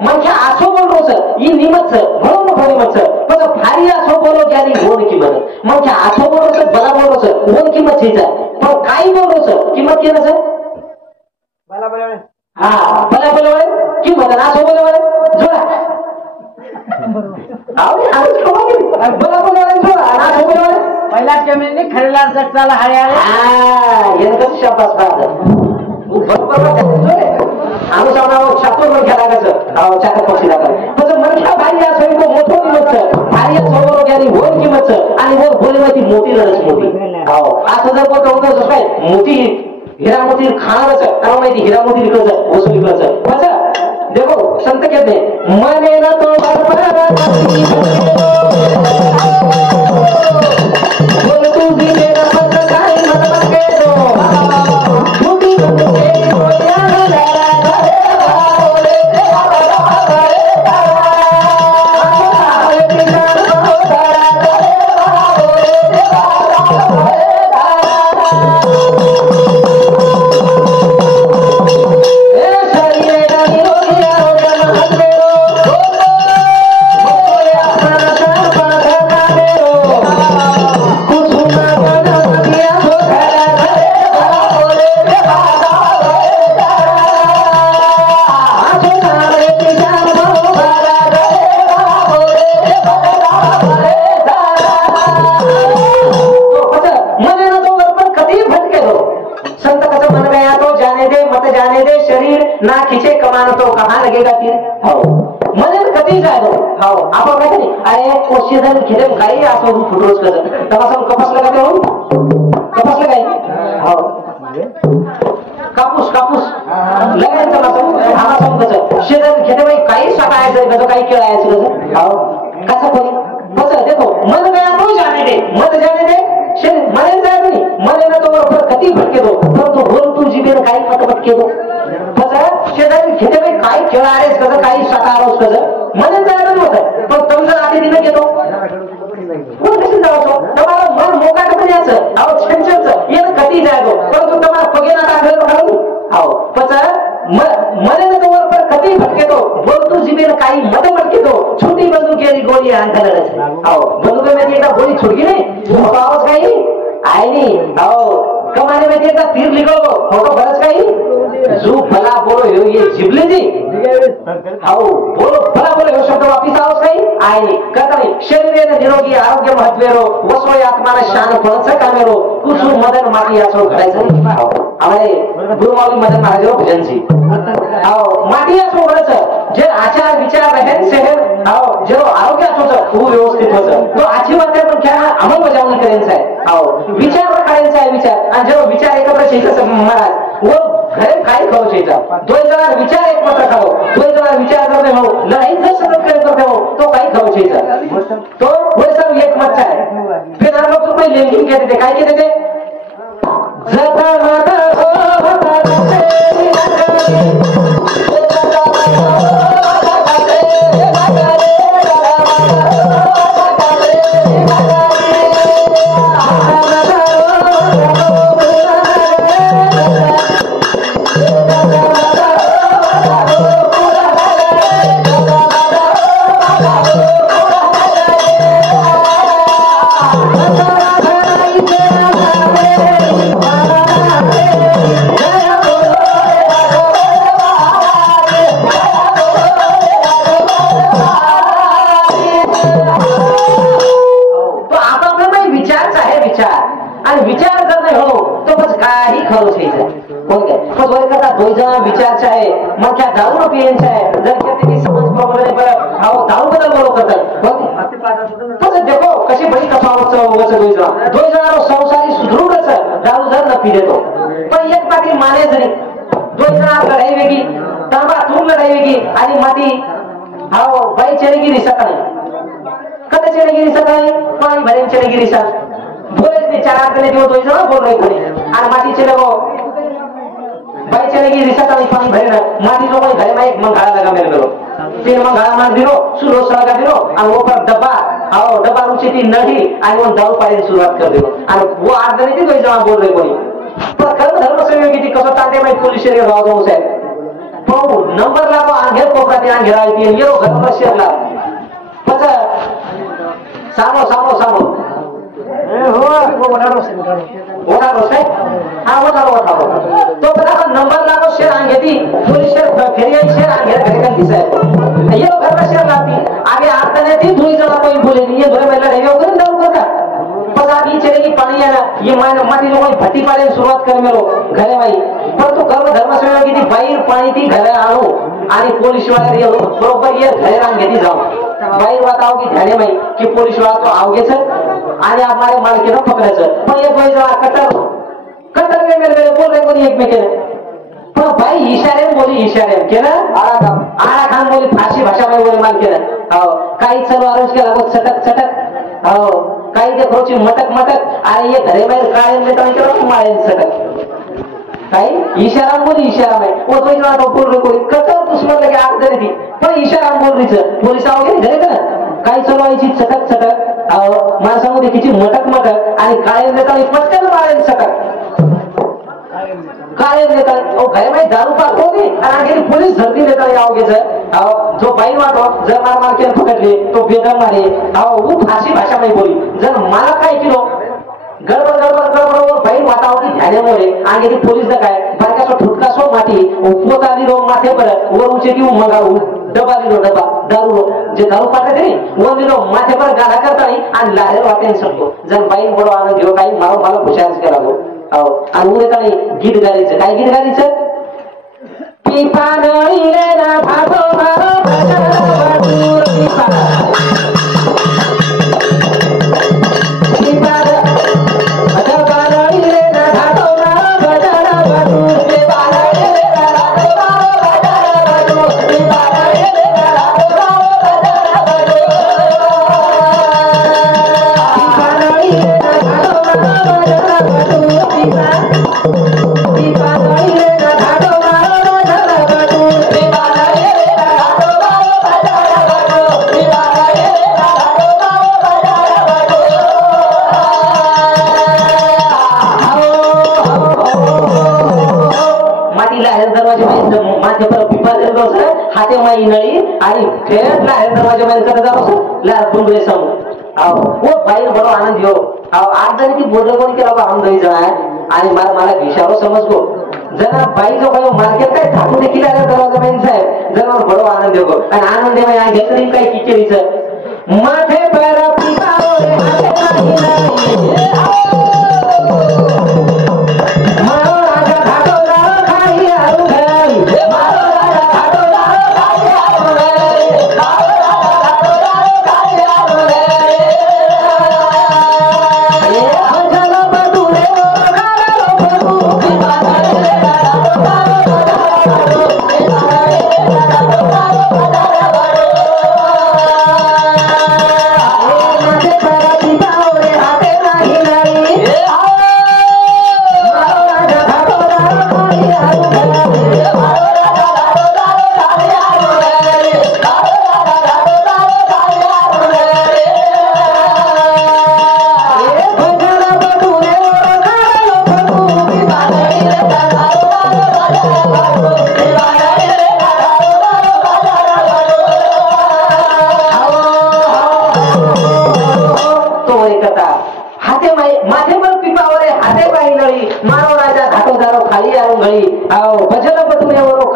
म्हणजे असो बोलरोच ही निमच म्हणून मोठं निमच पण भारी असो बोलो ज्यानी होण किंमत म्हणजे असो बोलरोच बला बोलरोच होण किंमत छेचा पण काही बोलरोच किंमत केलं सर बला बला हा बला बोलवाय किंमत असो बोलवाय जोडा बला बोलवाय जोडा असो बोलवाय पहिलाच कमी खरेला जगताला हाय आले यांचं शाबास आम्ही सांगणार शास्त्र मन घ्यायला कसं चाकर पक्षी लागल म्हणजे मनख्या भारी असो मोठं किंमत भारी असो ज्यानी होण किंमत आणि वर बोले माहिती मोठी लढस मोठी असं जर कोण होतं काय मोठी हिरा मोती खाणारच कारण माहिती हिरा मोती विकत वस्तू विकत कसं देखो संत कहते मने ना तो बोल तू भी मेरा मत काय मत के दो झूठी मत के दो ना खिचे कमान तो कहाँ लगेगा तीर हो मने कधी जायलो हो आपण काय नाही अरे कोशिदन घेऊन काही असं फुटरोज कसं तमासम कपास लगाते हो कपास लगाय हो कापूस कापूस लगायचं तमासम आमासम कसं शेदन घेते बाई काही सकाळचं कसं काही केळायचं कसं हो कसं कोणी कसं देखो मन गया तो जाने दे मत जाने दे शेर मने जाय नाही मने ना तो वर कधी भटके दो परंतु बोल तू जीवेन काही मत भटके दो शेजारी घेते बाई काय खेळ आहेस कसं काही सकाळ आरोस कसं मने जायला होतं पण तुमचं आधी दिनं घेतो कोण कशी जावतो तुम्हाला मन मोकाट पण यायचं अहो छंचनचं येणं कधी जायचो परंतु तुम्हाला पगेना टाकलं घालून अहो पच मने ना तो वर कधी भटकेतो बोल तू जीवेन काही मत भटकेतो छोटी बंदूक गेली गोळी अंतरच अहो बंदुकीमध्ये एकदा गोळी छुटकी नाही आवाज काही आहे नाही अहो कमाने में देखा तीर लिखो फोटो बरस काही जू भला बोलो ये जिबले जी आओ बोलो भला बोलो यो शब्द वापिस आओ काही आहे नाही करता नाही शरीर निरोगी आरोग्य महत्वेरो वसो आत्माला शान फळच कामेरो कुसु मदन माटी असो घडायचं नाही आम्हाला गुरुमाऊली मदन महाराज भजनची आओ माटी असो घडायचं जे आचार विचार रहन सहन आओ जे आरोग्य असो तो व्यवस्थित होतं तो आजीवन पण क्या अंमलबजावणी करायचं आहे आओ विचार करायचा आहे विचार आणि जेव्हा विचार एकत्र शेचा महाराज वो घरे काय खाऊ शेचा दोन जण विचार एकत्र खाओ दोन जण विचार करते हो लढाईचा सतत करते हो तो काही खाऊ शेचा तो वैसा एक मत आहे फिर हम लोग कोई लेंगिंग कहते थे काय कहते थे जता माता विचार आहे मग क्या दारू पियेच आहे जर कहते की समझ प्रॉब्लेम पर आओ दारू बदल बोलो करतात पण देखो कशी बडी तफावत दोन जण संसारी सुदृढच दारू जर न पिले तो पण एक पाठी माने जरी दोन जण लढाई वेगळी तांबा तूर लढाई वेगळी आणि माती आओ बाई चलेगिरी सकाळी कदा चलेगिरी सकाळी पाणी भरेन चलेगिरी सकाळी बोलेच नाही 4 आठवडे दिवस दोन जण बोल रहे आणि माती चले भाई चलेगी रिश्ता नहीं पानी भरे ना माटी जो कोई घरे में एक मंगाड़ा लगा मेरे को तीन मंगाड़ा मार दिलो सुरो सळगा दिलो आणि वो पर डब्बा आओ डब्बा ऊंची ती नळी आणि वो दारू पाण्याची सुरुवात कर दिलो आणि वो आठ जण ती दोन जण बोल रहे कोणी पण खरं धर्म संयोग किती कसं तांदे माहिती पोलीस शरीर राव जाऊ साहेब पण नंबर लागो आंघेर कोपरात आंघेर आली येरो घर शेरला पच सामो सामो सामो ओठारो से हाँ ओठारो तो पता नंबर लागो शेर आंघेती पुलिस शेर फेरिया शेर आंघेर घरे का दिसा है ये घर में शेर लाती आगे आता नहीं थी दूसरी जगह कोई बोले नहीं ये घरे में लड़े हो गए डर को था पता नहीं चलेगी पानी आना ये माटी लोगों भट्टी पाले शुरुआत कर मेरो घरे भाई पर तो घर में धर्म सेवा की थी बाहेर पाणी ती घरे आणू आणि पोलीस वाले बरोबर ये घरे रांग घेती जाऊ बाहेर बताओ की ध्याने भाई की पोलीस वाला तो आवगेच आणि हमारे मालकीनं पकडायचं पण एक बाई जरा कटर में मेरे बोल रहे कोणी एकमेकांना पण भाई इशारे बोली केलं आळा खान बोली फारसी भाषा में बोली मालकीनं हो काही चलो अरेंज केला गो चटक हो काही देखोची मटक आणि ये घरे बाहेर काळे नेता केलं माळे चटक काही इशारा में वो तो इतना तो बोल कोई कटर दुश्मन लगे आग दे थी पण इशारा बोल रही छ पोलीस आओगे घरे का काही चलवायची चटक माणसामध्ये किती मटक आणि काळे नेता पटकन मारेल चटक काळे नेता ओ घरे में दारू पाक होती आणि आगे पोलीस धरती नेता आओगे जो बाई वाटो जर मार के पकडले तो बेदम मारे वो फारसी भाषा में बोली जर मला काय किलो गडबड बाई वाटाव की ध्यानामुळे आगे पोलीस काय बारकासो ठुटकासो माटी पोताली रो माथे पर वर उचे की मंगाऊ डबाली रो डबा दारू जे दारू पाटे रे वन रो माथे पर गाला करता आणि लाहेर वाटेन सकतो जर बाई बडो आनंद घेऊ काही मला खुशाल केला गो आणि उरे काही गीत गायचं काय गीत गायचं पिपानळीले ना भातो मारो बजावर हाते माई नळी आणि खेळ लाहेर दरवाजा मध्ये करत जाऊ लाल पुंडले समोर वो बाई बडो आनंद हो आज जरी ती बोललो कोणी केला आनंद जण आहे आणि मला विचारो समजको जना बाई जो काही मार्केट काय थाटू देखील आले दरवाजा मध्ये साहेब जरा बडो आनंद हो आणि आनंद आहे घेतली काही किचडीचं माथे पर पिताओ रे हाते नाही मारो राजा घाटोला खाई आरू घरी मारो राजा घाटोला खाई आरू घरी मारो राजा घाटोला खाई आरू घरी ए भजन बदुरे ओ गालो बदु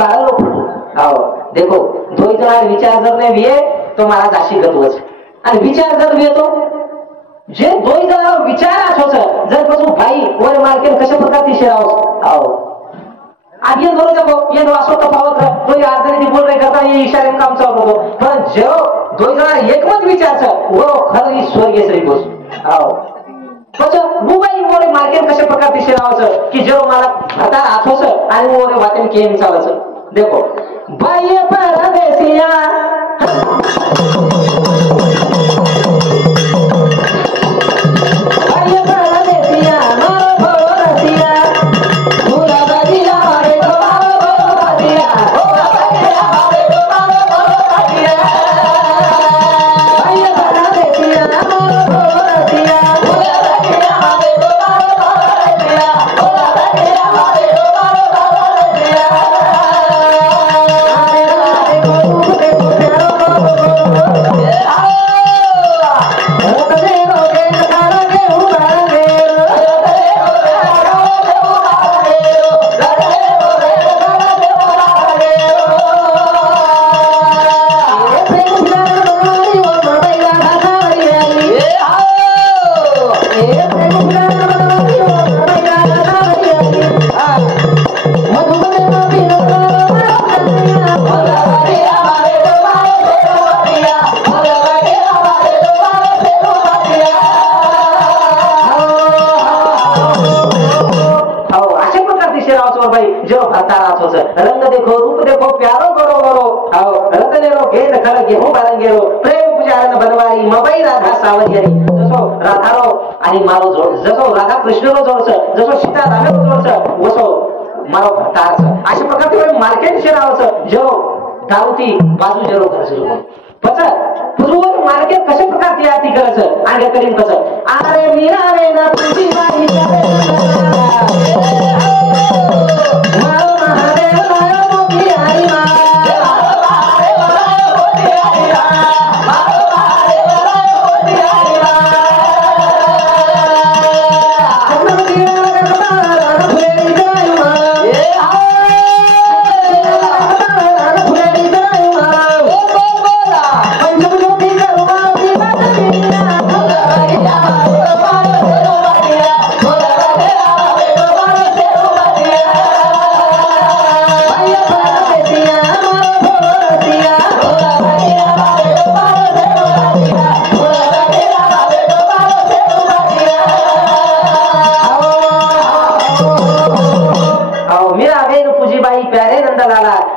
बिबारे देखो दो इतना विचार करने भी है तो महाराज जाशी गतवच आणि विचार जर येतो जे दो इतना विचार आछोच जर कसो भाई वर मार्केट कशा प्रकारची शेराव आओ आगे बरो देखो ये दो असो तफावत तो ये आदमी बोल रहे करता ये इशारे में काम चालू हो पण जो दो इतना एकमत विचार छ वो खर ही स्वर्गीय श्री बोस आओ પછી મોબાઈલ મોરે માર્કેટ કશે પ્રકારથી શેરાવ છે કે જેરો મારા હતા આથો છે અને મોરે વાતન કેમ ચાલે છે देखो भाई परदेसिया भाई परदेसिया मारो भोरसिया भूला बदिया रे तो मारो भोरसिया भूला बदिया रे तो मारो भोरसिया भाई परदेसिया मारो भोरसिया भूला बदिया रे तो मारो भोरसिया भूला बदिया रे तो मारो भोरसिया शिराव भाई जो भरतारा रंग देखो रूप देखो प्यारो करो करो आओ रतनेरो गेद खल गेहूं बारंगेरो प्रेम पुजारन बनवारी मबाई राधा सावरियारी जसो राधारो आणि मारो जोड जसो राधा कृष्णरो जोडस जसो सीता रामेरो जोडस वसो मारो भरतार अशा प्रकारचे मार्केट शिराव जो दारूती बाजू जरो करसो पचा पुजवर मार्केट कशा प्रकारची आती करायचं आणि करीम कसं अरे मीरा वेना तुझी बाई मारो महादेव मारो मोठी हरी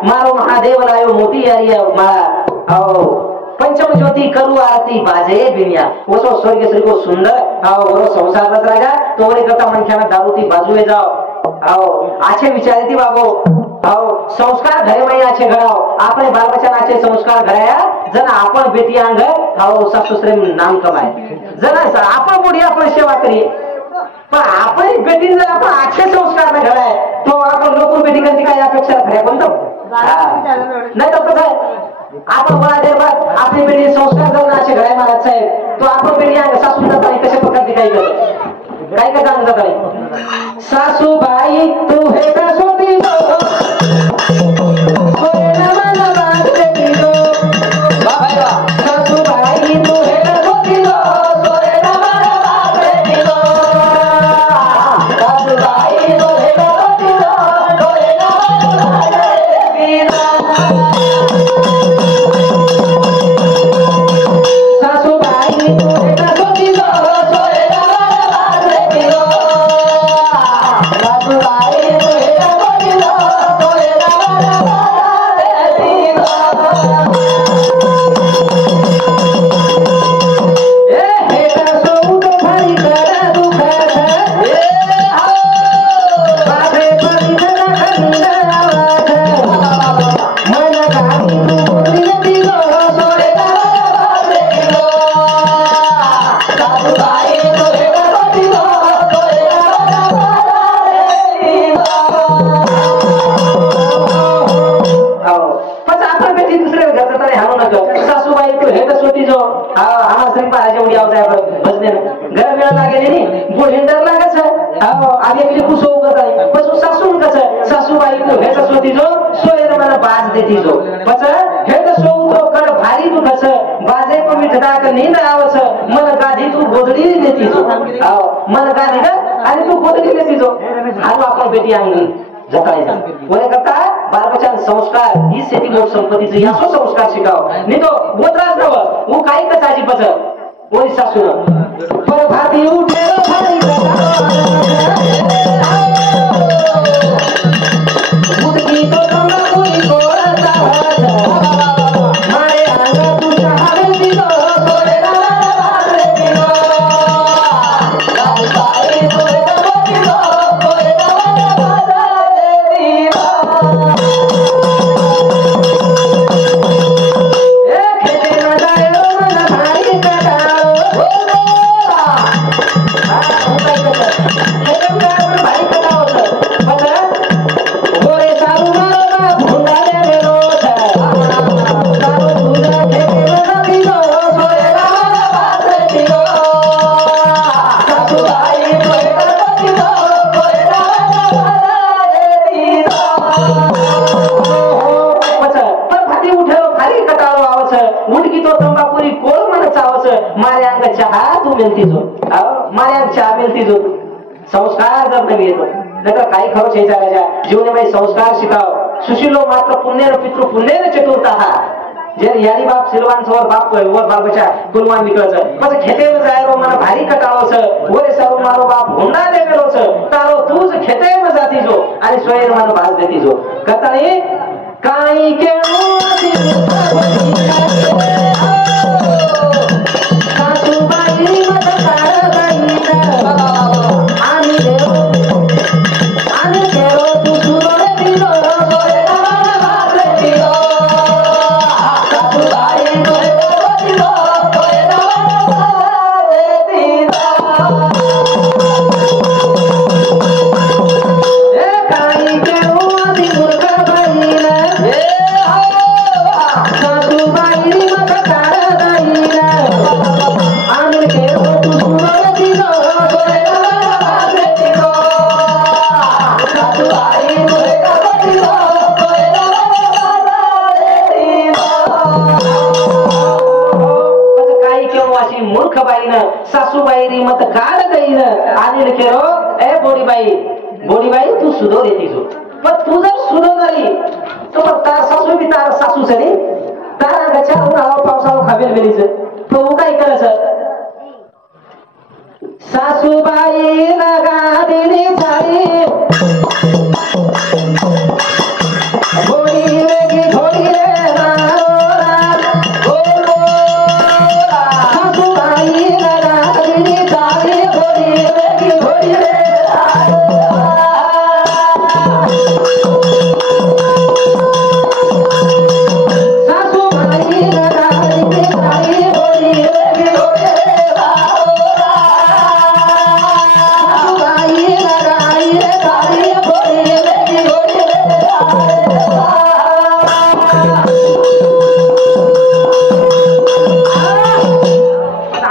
मारो महादेव लायो मोती यारिया माला आओ पंचम ज्योति करू आरती बाजे बिनिया वो सो स्वर्ग श्री को सुंदर आओ वो संसार रच राजा तो रे करता मनख्याना दारूती बाजूए जाओ आओ आछे विचारती बाबो आओ संस्कार घरे में आछे घडाओ आपने बाल बच्चा आछे संस्कार घराया जन आपण बेटी अंग आओ सासुसरे नाम कमाए जन आपण मोडी आपण सेवा करिए पण आपण बेटी जर आपण आछे संस्कार न घडाय तो आपण लोक बेटी करते काय अपेक्षा खऱ्या कोणतं नाही तर कसं आहे आपण मला देर बाद आपली बेटी संस्कार करून असे घराय महाराज साहेब तो आपण बेटी अंग सासू जात नाही कशा प्रकारचे काय करत काय काय सांगत नाही सासूबाई तू हे का सोती सासूबाई तू हे का सोती मन गादी आणि तू गोदडी देती जो आणि आपण बेटी आणली जतायचा कोणी करता बालबच्चान संस्कार ही शेती मोठ संपत्तीचे यासो संस्कार शिकाव नाही तो बोत्राच नव वो काही कचाची पच कोणी सासून पर भाती उठे भारी मुदकी तो कमा कोणी कोळा मारे अंगा तुझ्या हवे दिलो सोरे बाबरे दिलो बाई सोरे दिलो सोरे संस्कार जर नाही येतो नाही तर काही खरंच हे चालायच्या जीवनामध्ये संस्कार शिकाव सुशीलो मात्र पुण्येन पितृ पुण्येन चतुर्थः जे यारी बाप सिलवान सवर बाप वर बाप बचा कुलमान निकळच પછી ખેતેમાં જાયરો મને ભારી કટાળો છે ઓરે સારું મારો બાપ હુંડા દેવેલો છે તારો તું જ ખેતેમાં જાતી જો અને સોયર મને ભાગ દેતી જો કતાણી કાઈ કેવું સાસુબાઈ મત તારબાઈ આની દેરો આને કેરો તું સુરોડે દીનો સોરે ના ભાગ દેતી सासूबाई मत काढ गईन आणि केरो ए बोडीबाई तू सुधो देती जो पण तू जर सुधो नाही तो तार सासू बी तार सासू सरी तारा गचा उन्हाळा पावसाळा खाबेल बेलीच तो काय करायचं सासूबाई लगा दिली साडी बोडी वेगी घोडी रे नारोरा सासूबाई लगा दिली साडी बोडी वेगी घोडी रे सासूबाई लगा दिली साडी बोडी वेगी घोडी रे सासूबाई लगा दिली साडी बोडी वेगी घोडी रे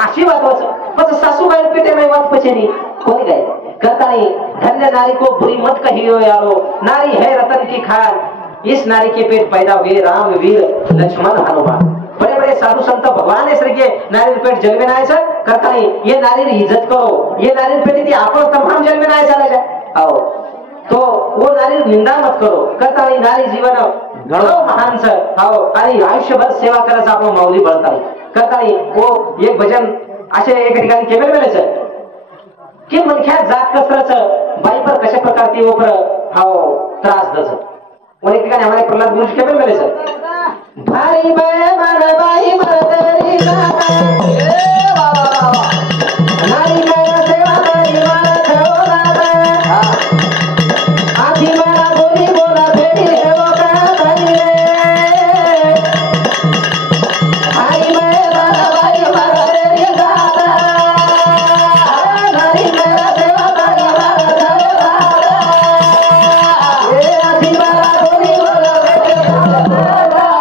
अशी बात बस सासूबाई पेटे में मत पचेनी कोई गए कहता नहीं धन्य नारी को बुरी मत कहियो यारो नारी है रतन की खान इस नारी के पेट पैदा हुए राम वीर लक्ष्मण हनुमान बड़े बड़े साधु संत भगवान ऐसे के नारी पेट जल में आए सर कहता नहीं ये नारी इज्जत करो ये नारी पेट थी आप तमाम जल में आए चला जाए आओ तो वो नारी निंदा मत करो कहता नहीं नारी जीवन घणो महान सर आओ आणि आयुष्यभर सेवा करायचं आपण माऊली बळता कहता नहीं वो एक भजन असे एक ठिकाणी केले गेले सर की मनख्या जात कसरच बाई पर कशा प्रकारची वो पर हाव त्रास दस और एक ठिकाणी हमारे प्रहलाद गुरु जी केले गेले सर भाई बाई मन बाई मरदरी नारी करा सेवा करी मन ठेवला आधी मला बोली बोला भेटी हेवो का भाई रे भाई बाई मन बाई मरदरी गाता नारी करा सेवा करी मन ठेवला ए आधी मला बोली बोला भेटी हेवो का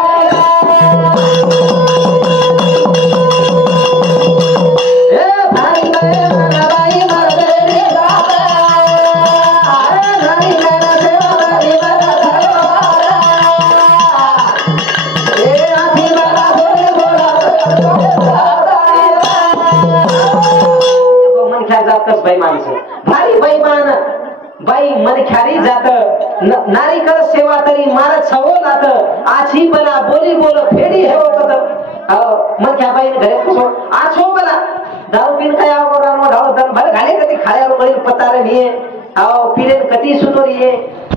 बाई माणसं भारी बैमान बाई मन ख्यारी जात नारी कर सेवा तरी मार छवो नात आछी बला बोली बोल फेडी हेवो कत मन ख्या बाई घरे कसो आछो बला दारू पिन काय आवो रानो ढाळ दन भर घाले कधी खाया रोळी पतारे निये आओ पिरेन कती सुनोरिये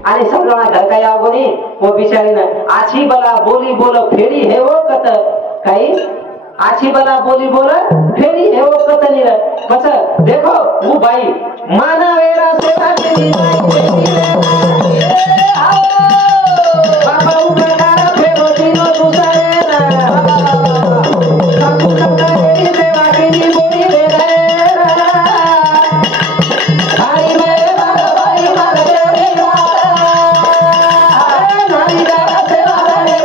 आणि समजा घर काय आवो नी वो बिचारीन आछी बला बोली बोल फेडी हेवो कत काही आछी बला बोली बोल फेरी है वो कतनी रे बस देखो वो भाई माना वेरा सेवा केली बाबा उगार फेरो दिनो दुसरे ना सासू सकाळी सेवा केली बोली रे भाई मेरे बाई मार रे नारी गारा सेवा रे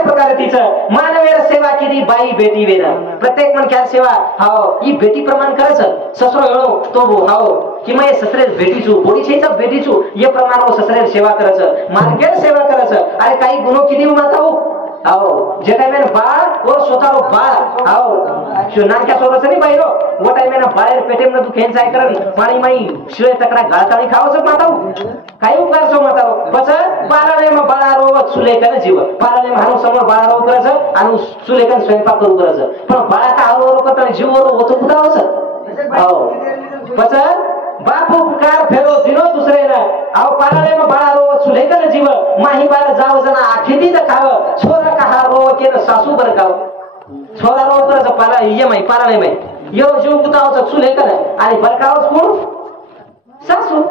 अशा प्रकारे तिचं मानवेर सेवा केली बाई बेटी वेद प्रत्येक मनक्यार सेवा हाव ही बेटी प्रमाण करायचं ससरो एळो तो हाव कि मग ससरे बेटीचू बोडीचेचा बेटीचू ये प्रमाण ससरे सेवा करायचं मानकेर सेवा करायचं अरे काही गुनो किती माता हो आओ जे टाइम बाळ और स्वतःरो बाळ आओ जो नानक्या सोरच नाही बाईरो वो टाइम बाळेर पेटेम न तू खेन चाय करन पाणी माई शिळे तकडा गाळताळी खावस माताऊ काय उपकार सो मातारो बस बाळाले म बाळारो सुलेकन जीव बाळाले हानु समोर बाळारो करज आणि सुलेकन स्वयंपाक करू करज पण बाळा का आरो करता जीवरो होतो कुदावस आओ बस बापू कार फेरो दिनो दुसरे ना आओ पाराले म बाळारो सुलेकन जीव माही बाळ जाव जना आखिदी द खाव छोरा का हा रो के सासू बर खाव छोरा रो करज पारा ये माई पाराले माई यो जीव कुदावस सुलेकन आणि बरकावस कोण सासू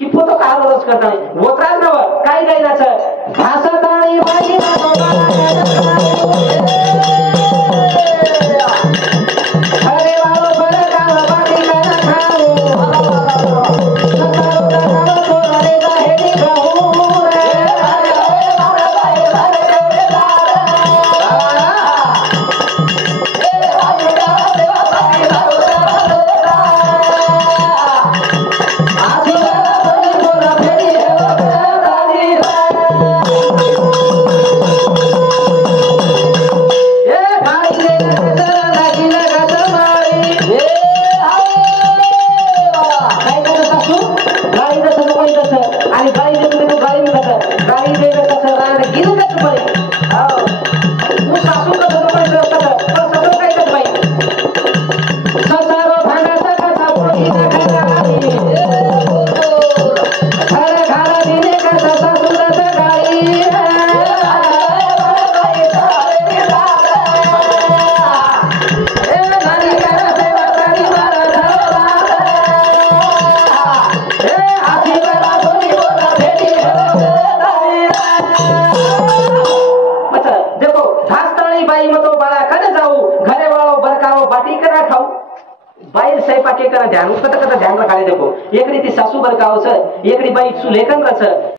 कि पोतो का रोज करता नाही वत्राज नव काय गायनाच भासताळी बाई ध्यान कता ध्यान रखाले देखो एकड़ी ती सासू बरकावस एकड़ी बाई सुलेकन रच